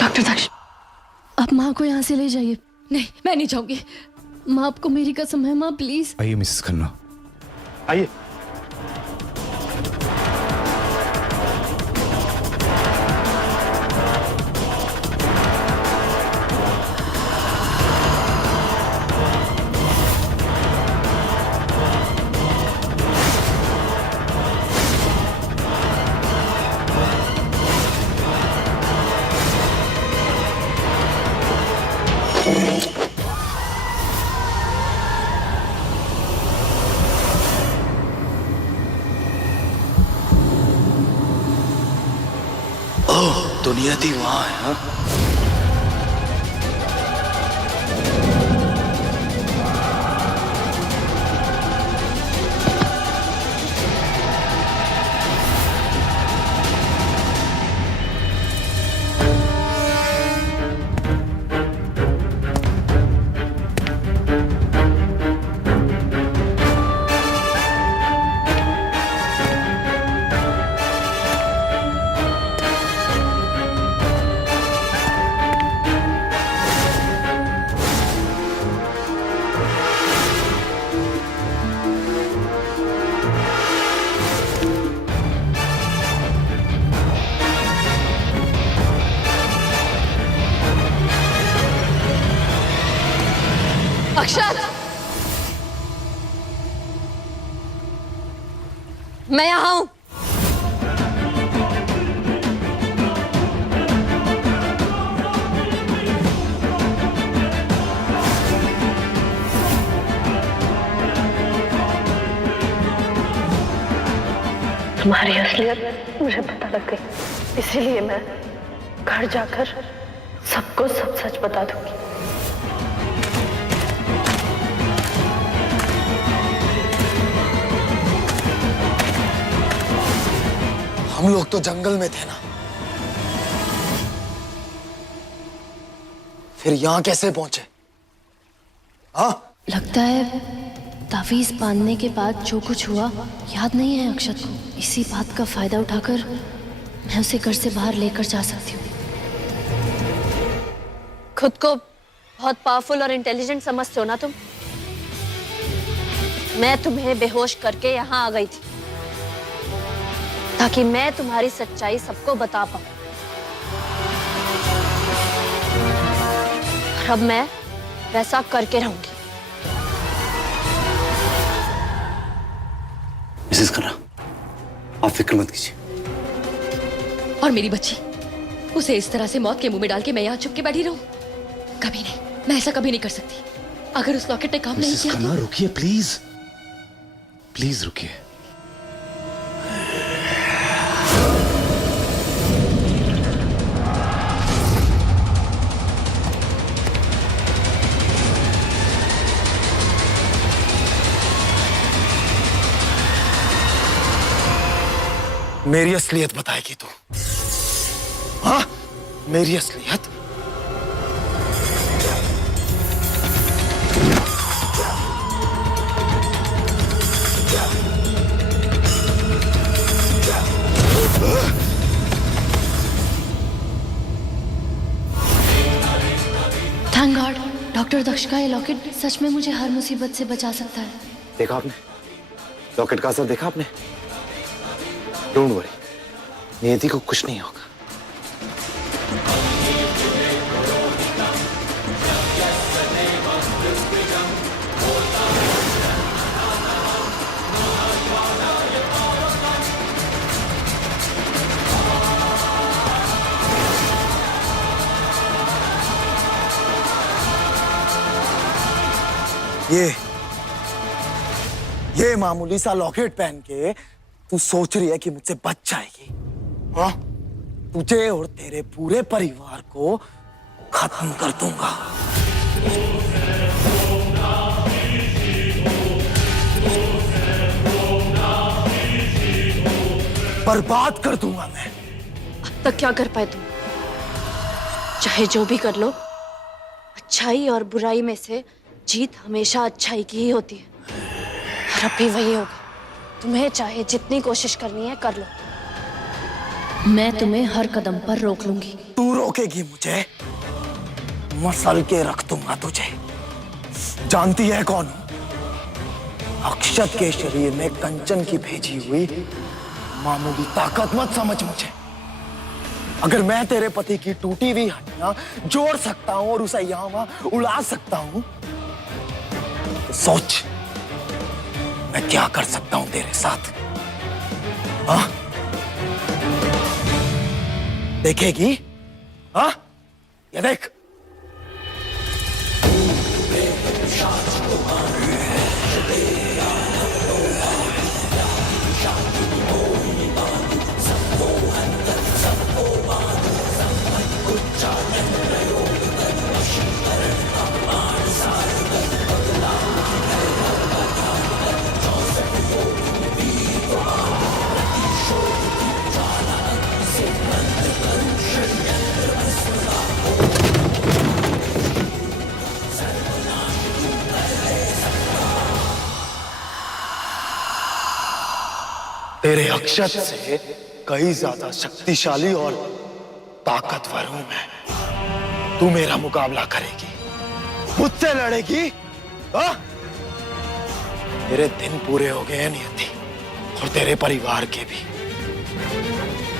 Doctor दक्ष, आप माँ को यहाँ से ले जाइए। नहीं, मैं नहीं जाऊंगी। माँ, आपको मेरी कसम है माँ, प्लीज। आइए मिसेस खन्ना, आइए। दुनिया थी वहां है। हाँ? अक्षत, मैं यहाँ हूं। तुम्हारी असलियत मुझे पता लग गई, इसीलिए मैं घर जाकर सबको सब सच बता दूंगी। हम लोग तो जंगल में थे ना, फिर यहां कैसे पहुंचे? हाँ, लगता है तावीज बांधने के बाद जो कुछ हुआ याद नहीं है अक्षत को। इसी बात का फायदा उठाकर मैं उसे घर से बाहर लेकर जा सकती हूँ। खुद को बहुत पावरफुल और इंटेलिजेंट समझते हो ना तुम? मैं तुम्हें बेहोश करके यहाँ आ गई थी ताकि मैं तुम्हारी सच्चाई सबको बता पाऊं। और अब मैं वैसा करके रहूंगी। मिसेस खन्ना, आप फिक्र मत कीजिए। और मेरी बच्ची, उसे इस तरह से मौत के मुंह में डाल के मैं यहाँ चुप के बैठी रहूं? कभी नहीं, मैं ऐसा कभी नहीं कर सकती। अगर उस लॉकेट ने काम नहीं मिसेस किया खन्ना, रुकिए प्लीज, प्लीज रुकिए। मेरी असलियत बताएगी तू? हाँ, मेरी असलियत? थैंक गॉड, डॉक्टर दक्ष का ये लॉकेट सच में मुझे हर मुसीबत से बचा सकता है। देखा आपने लॉकेट का असर? देखा आपने? डोंट वरी, नियति को कुछ नहीं होगा। ये मामूली सा लॉकेट पहन के तू सोच रही है कि मुझसे बच जाएगी? हाँ, तुझे और तेरे पूरे परिवार को खत्म कर दूंगा। बर्बाद कर दूंगा मैं। अब तक क्या कर पाए तुम? चाहे जो भी कर लो, अच्छाई और बुराई में से जीत हमेशा अच्छाई की ही होती है। और अब भी वही होगा। तुम्हें चाहे जितनी कोशिश करनी है कर लो। मैं तुम्हें हर कदम पर रोक लूंगी। तू रोकेगी मुझे, मसल के रख दूंगा तुझे। जानती है कौन हूं? अक्षत के शरीर में कंचन की भेजी हुई मामूली ताकत मत समझ मुझे। अगर मैं तेरे पति की टूटी हुई हड्डियां जोड़ सकता हूं और उसे यहां वहां उड़ा सकता हूं, तो सोच मैं क्या कर सकता हूं तेरे साथ। हाँ, देखेगी? हाँ, ये देख। तेरे अक्षत से कई ज्यादा शक्तिशाली और ताकतवर हूं मैं। तू मेरा मुकाबला करेगी, मुझसे लड़ेगी? हाँ? तेरे दिन पूरे हो गए हैं नियति, और तेरे परिवार के भी।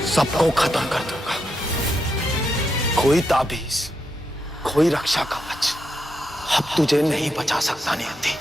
सबको खत्म कर दूंगा। कोई ताबीज, कोई रक्षा कवच अब तुझे नहीं बचा सकता नियति।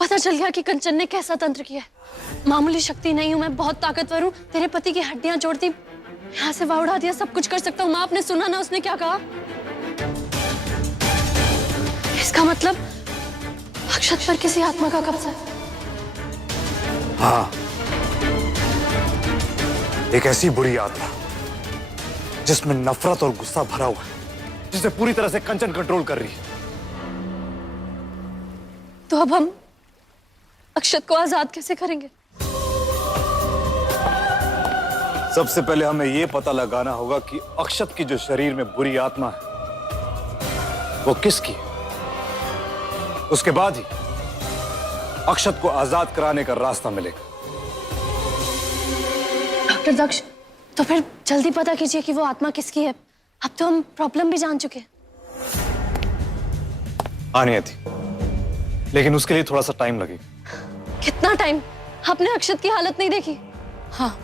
पता चल गया कि कंचन ने कैसा तंत्र किया है। मामूली शक्ति नहीं हूं मैं, बहुत ताकतवर हूं। तेरे पति की हड्डियां जोड़ती, यहाँ से वाह उड़ा दिया, सब कुछ कर सकता हूँ। माँ, आपने सुना ना उसने क्या कहा? इसका मतलब अक्षत पर किसी आत्मा का कब्जा है। हाँ, एक ऐसी बुरी आत्मा जिसमें नफरत और गुस्सा भरा हुआ है, जिसे पूरी तरह से कंचन कंट्रोल कर रही है। तो अब हम अक्षत को आजाद कैसे करेंगे? सबसे पहले हमें यह पता लगाना होगा कि अक्षत की जो शरीर में बुरी आत्मा है वो किसकी है। उसके बाद ही अक्षत को आजाद कराने का रास्ता मिलेगा। डॉक्टर दक्ष, तो फिर जल्दी पता कीजिए कि वो आत्मा किसकी है। अब तो हम प्रॉब्लम भी जान चुके हैं। आनी थी, लेकिन उसके लिए थोड़ा सा टाइम लगेगा। कितना टाइम? आपने अक्षत की हालत नहीं देखी? हाँ,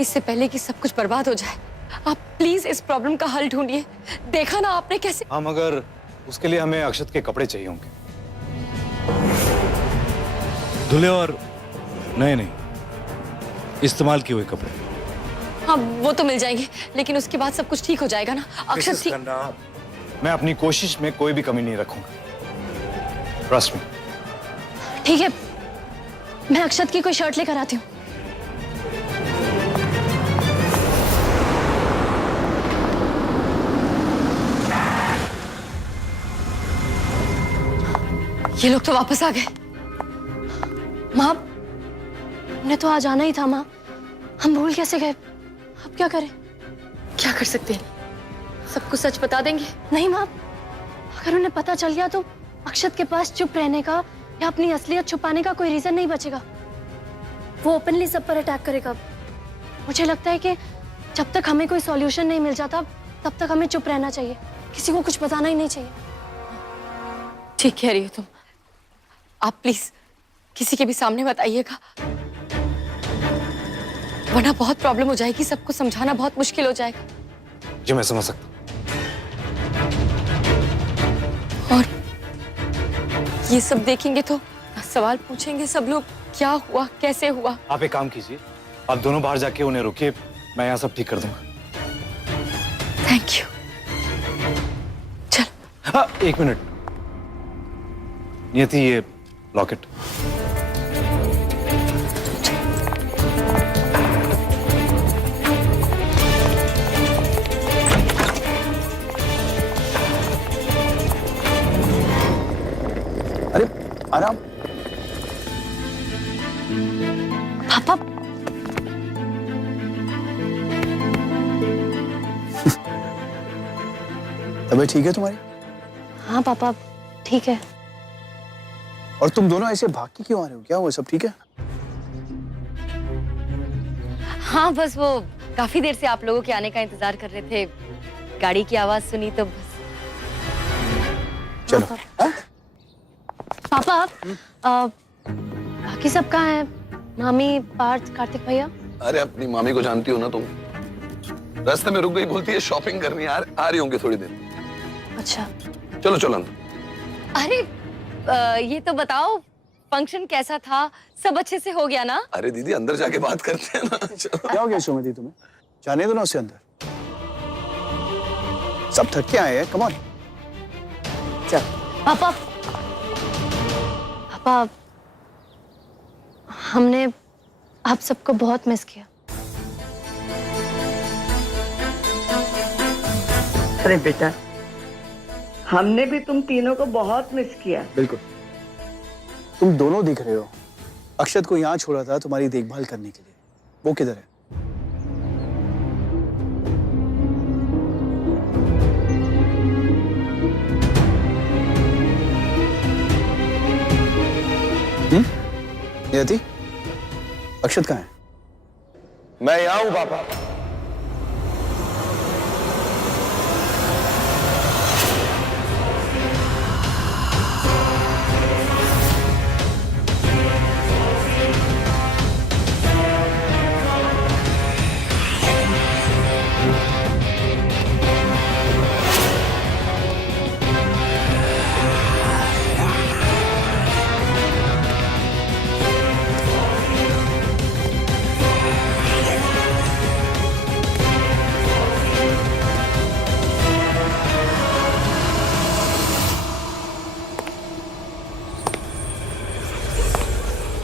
इससे पहले कि सब कुछ बर्बाद हो जाए, आप प्लीज इस प्रॉब्लम का हल ढूंढिए। देखा ना आपने कैसे। हाँ, मगर उसके लिए हमें अक्षत के कपड़े चाहिए होंगे, धुले और नए नहीं, इस्तेमाल किए हुए कपड़े। हाँ, वो तो मिल जाएंगे, लेकिन उसके बाद सब कुछ ठीक हो जाएगा ना? अक्षत ठीक। मैं अपनी कोशिश में कोई भी कमी नहीं रखूंगा, ट्रस्ट मी। ठीक है, मैं अक्षत की कोई शर्ट लेकर आती हूँ। ये लोग तो वापस आ गए। माँ, उन्हें तो आ जाना ही था। माँ, हम भूल कैसे गए? अब क्या करें? क्या कर सकते हैं? सबको सच बता देंगे? नहीं माँ, अगर उन्हें पता चल गया तो अक्षत के पास चुप रहने का या अपनी असलियत छुपाने का कोई रीजन नहीं बचेगा। वो ओपनली सब पर अटैक करेगा। मुझे लगता है कि जब तक हमें कोई सॉल्यूशन नहीं मिल जाता तब तक हमें चुप रहना चाहिए, किसी को कुछ बताना ही नहीं चाहिए। ठीक कह रही हो तुम। आप प्लीज किसी के भी सामने बताइएगा, वरना बहुत प्रॉब्लम हो जाएगी। सबको समझाना बहुत मुश्किल हो जाएगा। जी मैं समझ सकता हूं। और ये सब देखेंगे तो सवाल पूछेंगे सब लोग, क्या हुआ, कैसे हुआ। आप एक काम कीजिए, आप दोनों बाहर जाके उन्हें रोकिए, मैं यहाँ सब ठीक कर दूंगा। Thank you. चल। हाँ, एक मिनट। नियति, ये लॉकेट। तबीयत ठीक है तुम्हारी? हाँ पापा ठीक है। और तुम दोनों ऐसे भाग के क्यों आ रहे हो? क्या हुआ, सब ठीक है? हाँ बस वो काफी देर से आप लोगों के आने का इंतजार कर रहे थे, गाड़ी की आवाज सुनी तो बस। चलो। हाँ? पापा बाकी सब कहाँ है? मामी, पार्थ, कार्तिक भैया? अरे अपनी मामी को जानती हो ना तुम, रास्ते में रुक गई, बोलती है शॉपिंग करनी है, आ रही होंगी थोड़ी देर। अच्छा। चलो चलो अंदर। अरे ये तो बताओ फंक्शन कैसा था, सब अच्छे से हो गया ना? अरे दीदी अंदर जाके बात करते हैं ना। चलो। क्या हो गया सुमति तुम्हें? जाने दो ना उसे अंदर। सब थक के आए हैं, कम ऑन। चल। पापा पापा हमने आप सबको बहुत मिस किया। अरे बेटा, हमने भी तुम तीनों को बहुत मिस किया। बिल्कुल। तुम दोनों दिख रहे हो। अक्षत को यहाँ छोड़ा था तुम्हारी देखभाल करने के लिए, वो किधर है? नियति, अक्षत कहाँ है? मैं यहाँ हूँ पापा।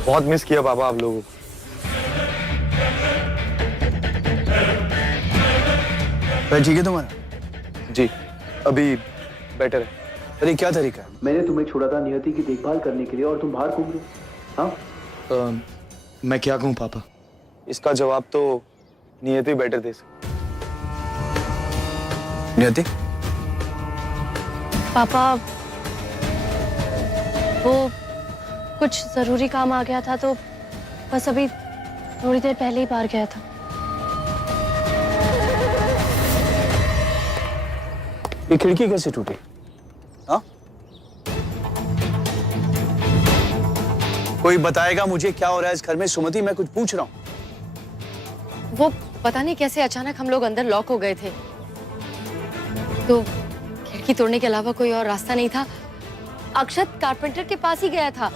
बहुत मिस किया पापा आप लोगों को। पैर ठीक है तुम्हारा? जी अभी बेटर है। अरे क्या तरीका है? मैंने तुम्हें छोड़ा था नियति की देखभाल करने के लिए और तुम बाहर घूम रहे हो। हाँ? मैं क्या कहूँ पापा? इसका जवाब तो नियति बेटर दे सकती। नियति? पापा वो कुछ जरूरी काम आ गया था तो बस अभी थोड़ी देर पहले ही बाहर गया था। ये खिड़की कैसे टूटी? हाँ? कोई बताएगा मुझे क्या हो रहा है इस घर में? सुमति, मैं कुछ पूछ रहा हूँ। वो पता नहीं कैसे अचानक हम लोग अंदर लॉक हो गए थे, तो खिड़की तोड़ने के अलावा कोई और रास्ता नहीं था। अक्षत कारपेंटर के पास ही गया था।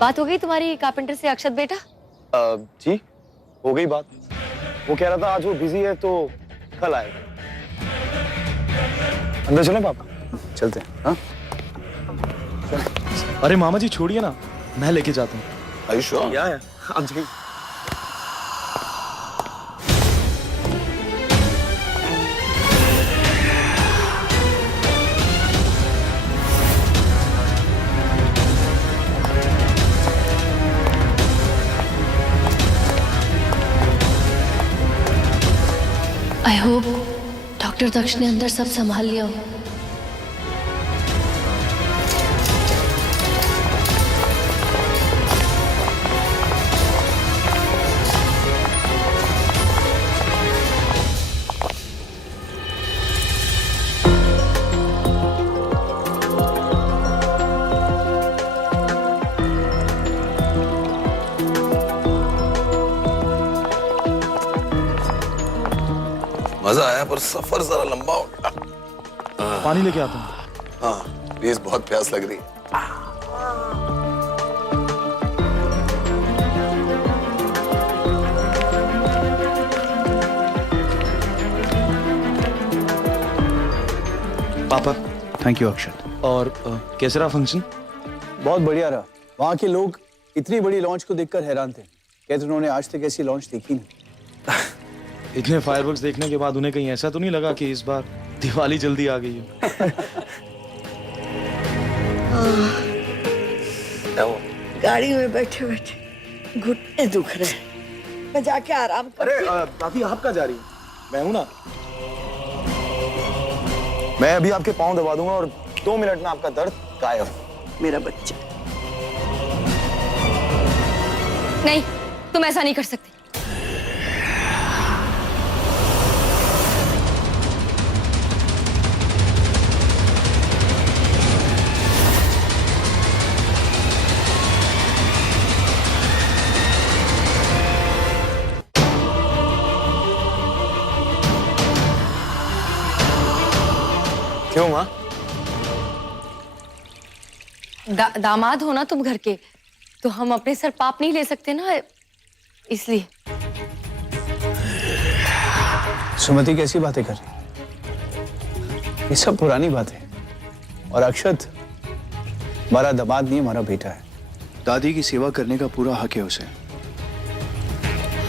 बात हो गई तुम्हारी कारपेंटर से अक्षत बेटा? जी हो गई बात। वो कह रहा था आज वो बिजी है तो कल आएगा। अंदर चलो पापा। चलते हैं। हाँ? अरे मामा जी छोड़िए ना, मैं लेके जाता हूँ। Are you sure? या आप जाइए। आई होप डॉक्टर दक्ष ने अंदर सब संभाल लिया हो। मजा आया पर सफर जरा लंबा हो गया। पानी लेके आता हूँ। हाँ प्लीज, बहुत प्यास लग रही है। पापा थैंक यू अक्षत। और कैसा रहा फंक्शन? बहुत बढ़िया रहा। वहाँ के लोग इतनी बड़ी लॉन्च को देखकर हैरान थे, कहते उन्होंने आज तक ऐसी लॉन्च देखी नहीं। इतने फायरवर्क्स देखने के बाद उन्हें कहीं ऐसा तो नहीं लगा कि इस बार दिवाली जल्दी आ गई है? गाड़ी में बैठे बैठे घुटने दुख रहे हैं। मैं जाके आराम कर। अरे दादी आप कहाँ जा रही हैं? मैं हूं ना। मैं अभी आपके पाँव दबा दूंगा और 2 मिनट में आपका दर्द गायब। मेरा बच्चा। नहीं, तुम ऐसा नहीं कर सकते। क्यों माँ? दामाद हो ना तुम घर के, तो हम अपने सर पाप नहीं ले सकते ना, इसलिए। सुमति कैसी बातें कर रही? ये सब पुरानी बातें। और अक्षत हमारा दामाद नहीं, हमारा बेटा है। दादी की सेवा करने का पूरा हक है उसे।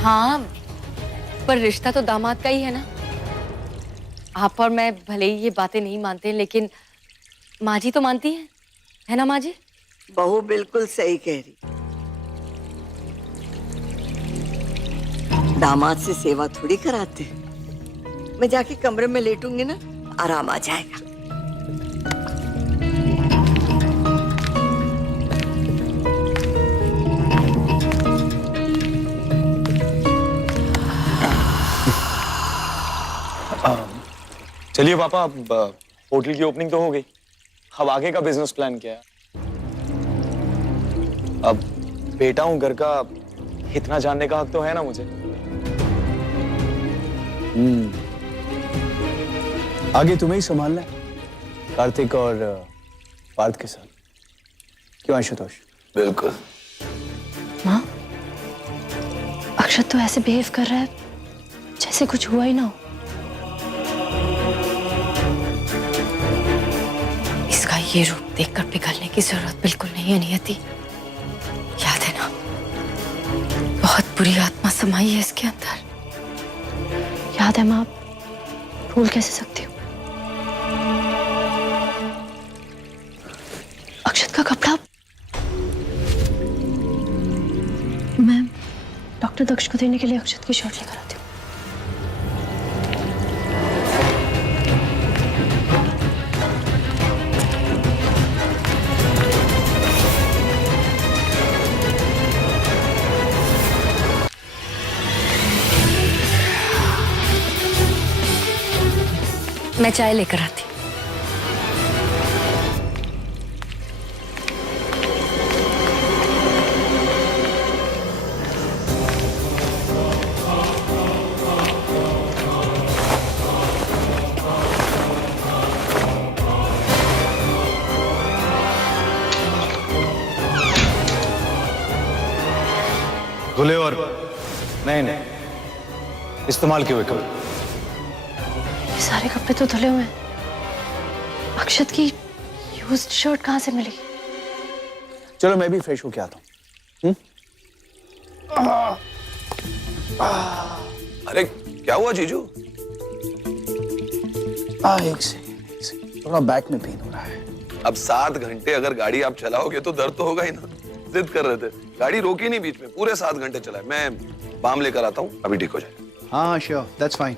हाँ, पर रिश्ता तो दामाद का ही है ना। आप और मैं भले ही ये बातें नहीं मानते, लेकिन माँ जी तो मानती है ना माँ जी? बहू बिल्कुल सही कह रही। दामाद से सेवा थोड़ी कराते। मैं जाके कमरे में लेटूंगी ना, आराम आ जाएगा। चलिए पापा, अब होटल की ओपनिंग तो हो गई, अब आगे का बिजनेस प्लान क्या है? अब बेटा हूं घर का, इतना जानने का हक तो है ना मुझे। आगे तुम्हें ही संभालना है, कार्तिक और पार्थ के साथ। क्यों आशुतोष? बिल्कुल। माँ, अक्षत तो ऐसे बिहेव कर रहा है जैसे कुछ हुआ ही ना हो। इसका ये रूप देखकर पिघलने की जरूरत बिल्कुल नहीं है नियति। याद है ना, बहुत बुरी आत्मा समाई है इसके अंदर। याद है माँ, भूल कैसे सकती हूँ? अक्षत का कपड़ा मैं डॉक्टर दक्ष को देने के लिए अक्षत की शर्ट लेकर आती हूँ। मैं चाय लेकर आती। धुले और नहीं इस्तेमाल किए हुए कपड़े। ये सारे कपड़े तो धुले हुए हैं। अक्षत की यूज्ड शर्ट कहाँ से मिली? चलो मैं भी फ्रेश होके आता हूँ। अरे क्या हुआ जीजू? एक सेकंड, थोड़ा बैक में पेन हो रहा है। अब 7 घंटे अगर गाड़ी आप चलाओगे तो दर्द तो होगा ही ना। जिद कर रहे थे, गाड़ी रोकी नहीं बीच में, पूरे 7 घंटे चलाए। मैं बाम लेकर आता हूँ, अभी ठीक हो जाए। हाँ श्योर, दैट्स फाइन।